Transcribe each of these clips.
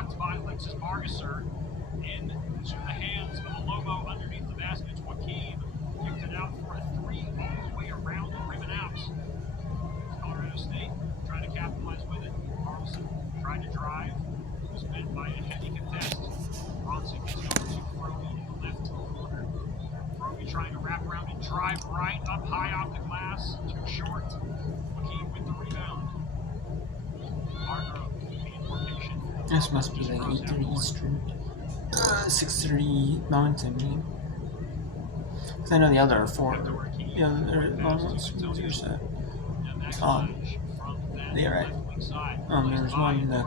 blocked by Alexis Margasser. Into the hands of a Lobo underneath the basket. It's Joaquin. Kicked it out for a three all the way around the rim and out. Colorado State trying to capitalize with it. Carlson tried to drive. Was met by a heavy contest. Bronson gets it over to Froby in the left corner. Froby trying to wrap around and drive right up high off the glass. Too short. Joaquin with the rebound. Hargrove being more patient. This must be like 8:30 Eastern, 6:30 Mountain game. Because I know the other four, the other long ones, there's they are at, there's one, the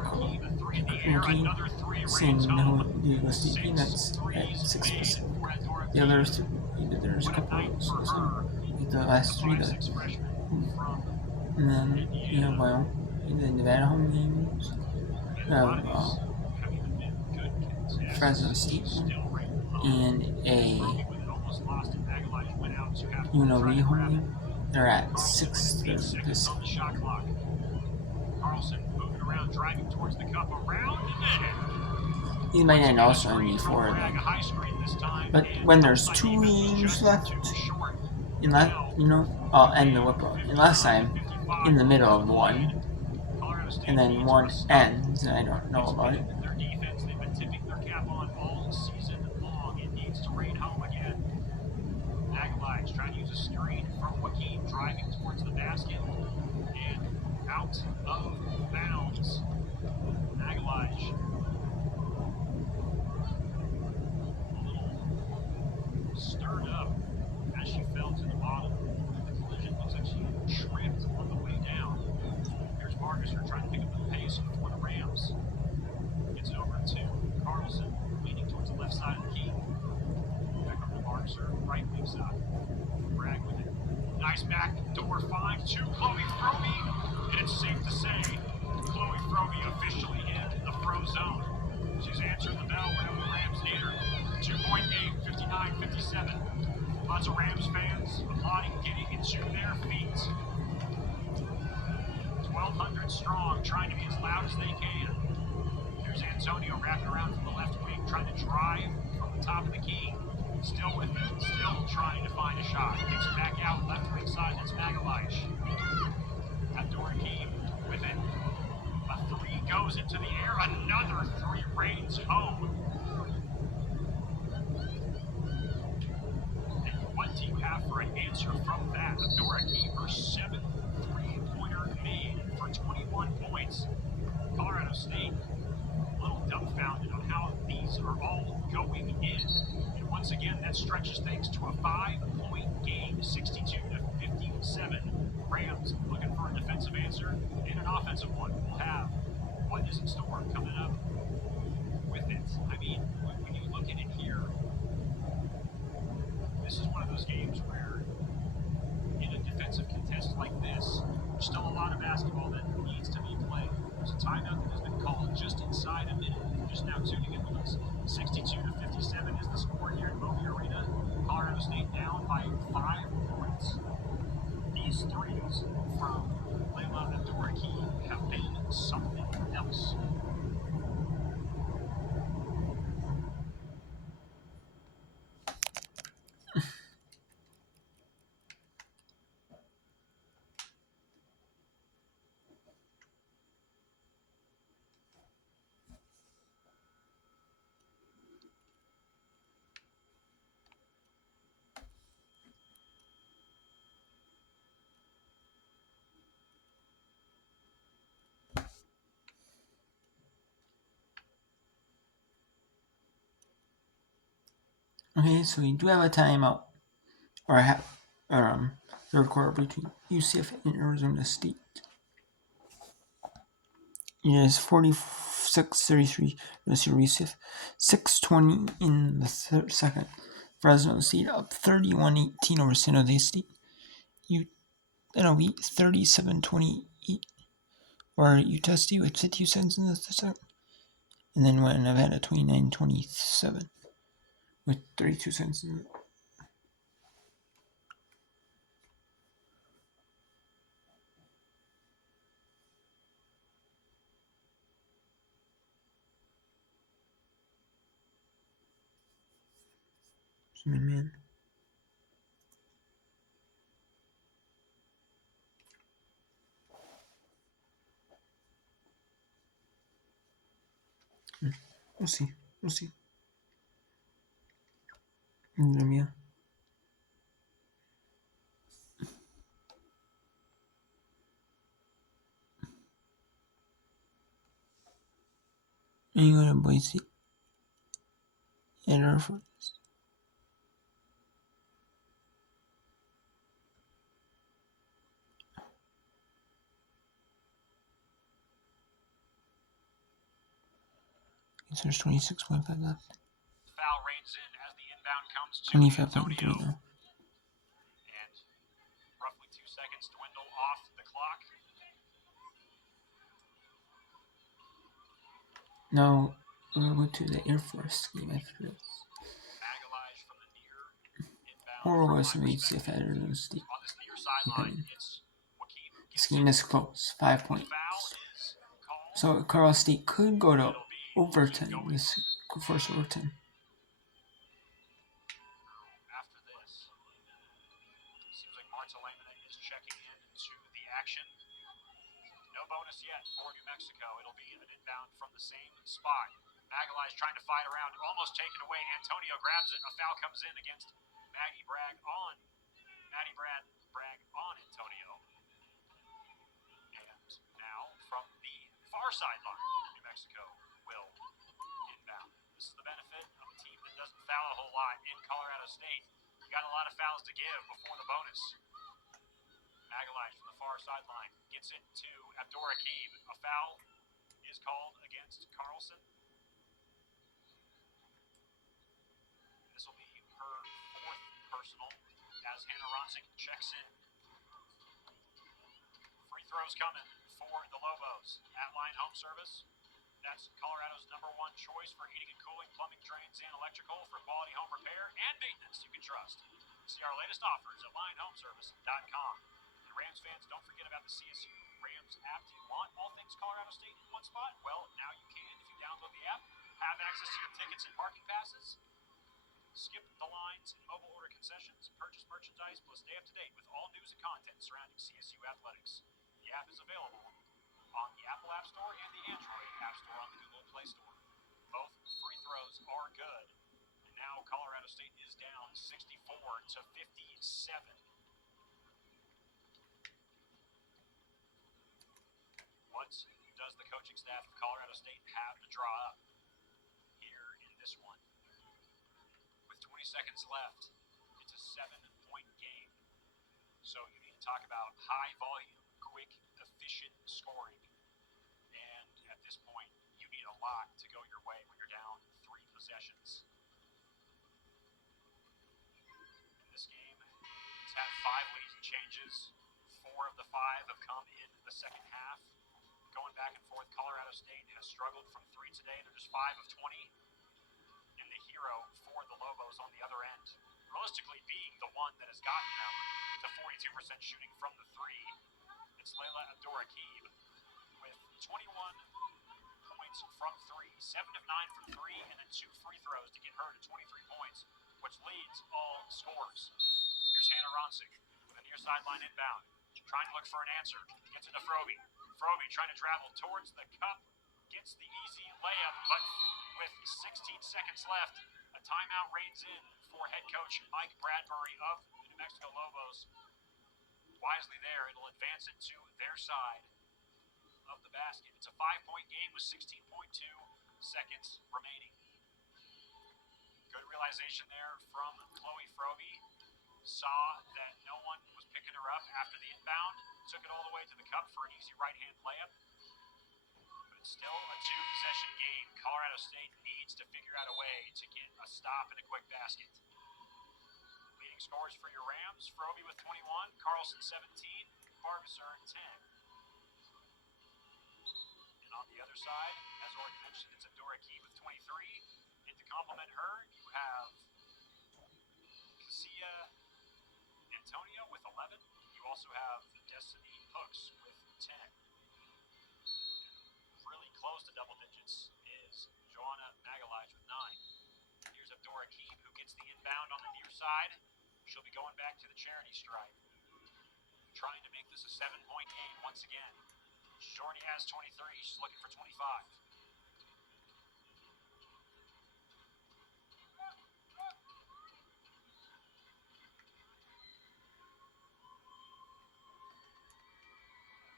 San Diego State Peanuts at 6 Pacific. The others, there's a couple of those, so like the last three, and then you have the Nevada home games, Fresno State and a UNLV home game. They're at 6:30 Pacific. Carlson moving around, driving towards the cup, around and He might end also in before then. But when there's 2 games left, I'll end the whip up. Unless I'm in the middle of one, and then one ends, and I don't know about it. Their defense, they've been tipping their cap on all season long. It needs to rain home again. Aguilar's trying to use a screen from Joaquin, driving towards the basket, and out of bounds. Aguilar a little stirred up as she fell to the bottom. The collision looks like she tripped on the way down. Here's Margasser trying to pick up the pace for the Rams. Gets it over to Carlson, leaning towards the left side of the key. Back over to Margasser, right wing side. Bragg with it. Nice back door find to Chloe Froby. And it's safe to say Chloe Froby officially in the Fro zone. She's answering the bell whenever the Rams need her. 2-point game, 59-57. Lots of Rams fans applauding, getting into their feet. 1,200 strong, trying to be as loud as they can. Here's Antonio wrapping around from the left wing, trying to drive from the top of the key. Still with it, still trying to find a shot. Kicks it back out, left wing side, that's Magalhaes. Abdurakeem with it. A three goes into the air, another three rains home. And what do you have for an answer from that? Abdurakeem, her 7th three-pointer made for 21 points. Colorado State, a little dumbfounded on how these are all going in. And once again, that stretches things to a 5-point game, 62-57. Rams looking for a defensive answer and an offensive one. We'll have what is in store coming up with it. I mean, when you look at it here, this is one of those games where in a defensive contest like this, there's still a lot of basketball that needs to be played. There's a timeout that has been called just inside a minute. Just now tuning in with us. 62-57 is the score here at Moby Arena. Colorado State down by 5 points. These threes from Layla Abdurakeem have been something else. Okay, so we do have a timeout, or third quarter between UCF and Arizona State. It is 46-33 UCF, 6:20 in the second. Fresno State up 31-18 over San Jose State. UNLV 37-28 or Utah State with 52 cents in the second. And then Nevada 29-27 with 32 cents in the Human man. We'll see. We'll see. Yeah. And you go to Boise. And Air Force. There's 26.5 left. Foul reigns in as the inbound comes to 25.3 Antonio. now. And roughly 2 seconds dwindle off the clock. Now we'll go to the Air Force game after this. Magalhaes from the near inbound. Or from was my maybe see if perspective. Arizona State. On this near sideline, it's Joaquin who This gets game it. is close. 5 The points. foul is called. So Colorado State could go to It'll be overtime. going. This first overtime. After this, seems like Martellena is checking into the action. No bonus yet for New Mexico. It'll be an inbound from the same spot. Magalhaes trying to fight around, almost taken away. Antonio grabs it. A foul comes in against Maddie Bragg on Antonio. And now from the far sideline, New Mexico will inbound. This is the benefit of a team that doesn't foul a whole lot in Colorado State. You got a lot of fouls to give before the bonus. Magalhaes from the far sideline gets it to Abdur-Rakib. A foul is called against Carlson. This will be her 4th personal as Hannah Ronsick checks in. Free throws coming for the Lobos. At-line home service. That's Colorado's #1 choice for heating and cooling, plumbing, drains, and electrical for quality home repair and maintenance you can trust. See our latest offers at linehomeservice.com. And Rams fans, don't forget about the CSU Rams app. Do you want all things Colorado State in one spot? Well, now you can if you download the app. Have access to your tickets and parking passes. Skip the lines and mobile order concessions. Purchase merchandise plus stay up to date with all news and content surrounding CSU athletics. The app is available on the Apple App Store and the Android App Store on the Google Play Store. Both free throws are good. And now Colorado State is down 64-57. What does the coaching staff of Colorado State have to draw up here in this one? With 20 seconds left, it's a 7-point game. So you need to talk about high volume, quick, efficient scoring. And at this point, you need a lot to go your way when you're down 3 possessions. In this game, it's had 5 lead changes. 4 of the 5 have come in the second half. Going back and forth, Colorado State has struggled from 3 today. They're just 5 of 20. And the hero for the Lobos on the other end, realistically being the one that has gotten them to 42% shooting from the 3. It's Layla Abdur-Rakib with 21 points from 3, 7 of 9 from 3, and then 2 free throws to get her to 23 points, which leads all scores. Here's Hannah Ronsick with a near sideline inbound, trying to look for an answer. Gets into Froby. Froby trying to travel towards the cup, gets the easy layup, but with 16 seconds left, a timeout reigns in for head coach Mike Bradbury of the New Mexico Lobos. Wisely there, it'll advance it to their side of the basket. It's a 5-point game with 16.2 seconds remaining. Good realization there from Chloe Froby. Saw that no one was picking her up after the inbound. Took it all the way to the cup for an easy right-hand layup. But it's still a 2-possession game. Colorado State needs to figure out a way to get a stop and a quick basket. Leading scores for your Rams, Froby with 21, Carlson 17, Barbasser 10. And on the other side, as already mentioned, it's Abdur-Rakib with 23. And to complement her, you have Cassia Antonio with 11. You also have Destiny Hooks with 10. Really close to double digits is Joanna Magalhaes with 9. Here's Abdur-Rakib, who gets the inbound on the near side. She'll be going back to the charity stripe. Trying to make this a 7-point game once again. She already has 23. She's looking for 25.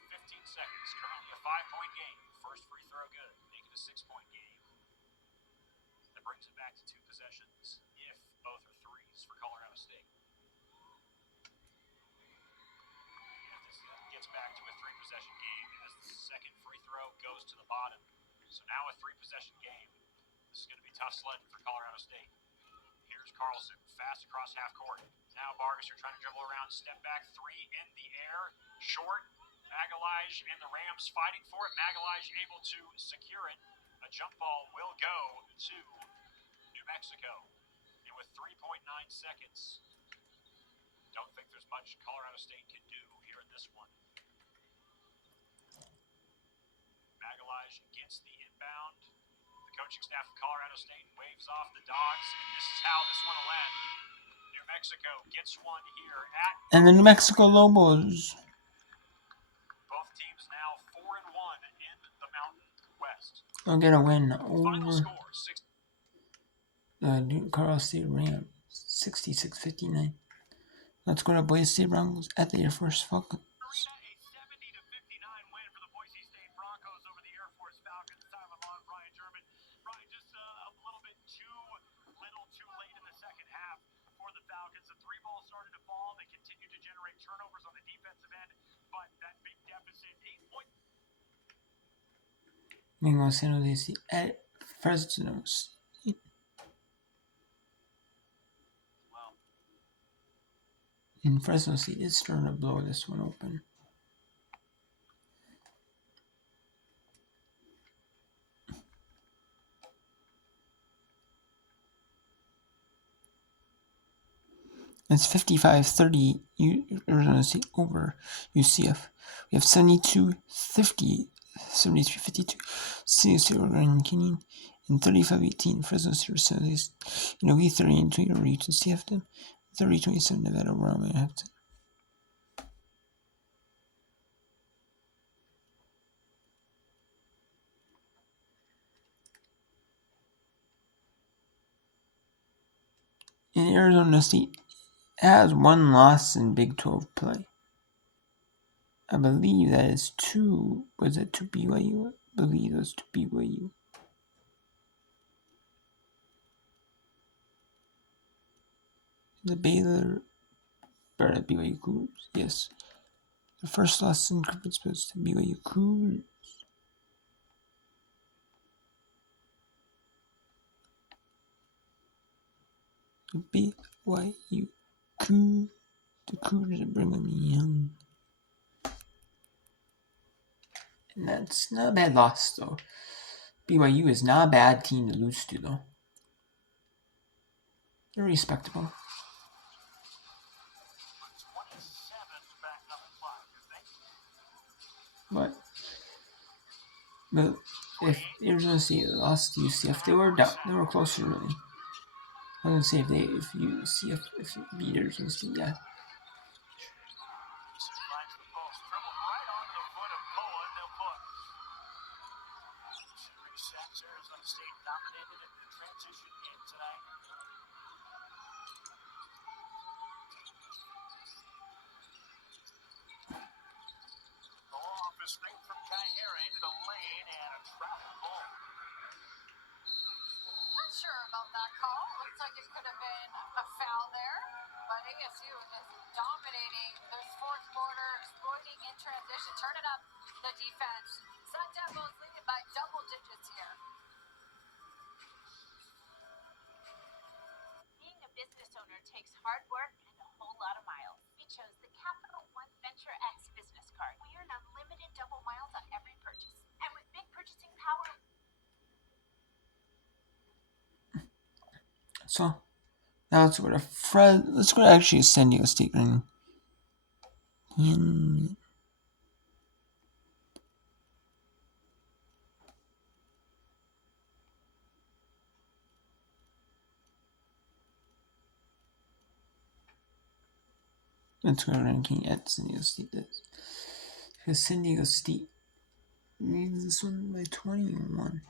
15 seconds. Currently a 5-point game. First free throw good. Make it a 6-point game. That brings it back to 2 possessions if both are threes for Colorado State. If this gets back to a 3-possession game as the second free throw goes to the bottom. So now a 3-possession game. This is going to be tough sledding for Colorado State. Here's Carlson, fast across half court. Now Vargas are trying to dribble around, step back, 3 in the air, short. Magalhaes and the Rams fighting for it. Magalhaes able to secure it. A jump ball will go to New Mexico. And with 3.9 seconds, don't think there's much Colorado State can do here in this one. Magalhaes gets the inbound. The coaching staff of Colorado State waves off the Dogs, and this is how this one will end. New Mexico gets one here at... And the New Mexico Lobos. Both teams now 4-1 in the Mountain West. I'll get a win Final over score, the Colorado State Rams, 66-59. Let's go to Boise State Broncos at the Air Force Falcons. a 70-59 win for the Boise State Broncos over the Air Force Falcons. Time on Brian German. Brian, just a little bit too late in the second half for the Falcons. The 3-ball started to fall. They continued to generate turnovers on the defensive end, but that big deficit, 8 points. Meanwhile, San Jose State at Fresno State. And Fresno State is starting to blow this one open. It's 55-30 Arizona State over UCF. We have 72-50, 73-52 San State over Grand Canyon, and 35-18 Fresno State over San Jose State. You know, we 30-20 over UCF them, 30-27 Nevada over Rama and Hampton. And Arizona State has 1 loss in Big 12 play. I believe that is to BYU? I believe it was to BYU. The Baylor, or the BYU Cougars, yes. The first loss in conference was to BYU Cougars. The BYU Cougars. The Cougars are bringing me young. And that's not a bad loss, though. BYU is not a bad team to lose to, though. They're respectable. But if Arizona State lost to UCF, they were down. They were closer, really. I was gonna say if UCF beat Arizona State, yeah. Straight from Kaihara into the lane and a travel ball. Not sure about that call. Looks like it could have been a foul there, but ASU is dominating this fourth quarter, exploiting in transition, turning up the defense. Sun Devils leading by double digits here. Being a business owner takes hard work and a whole lot of miles. We chose the Capital One Venture X business card. We earn unlimited double miles on every purchase. And with big purchasing power... So, now let's go to actually San Diego State and Mental ranking at San Diego State does. Because San Diego State leads this one by 21.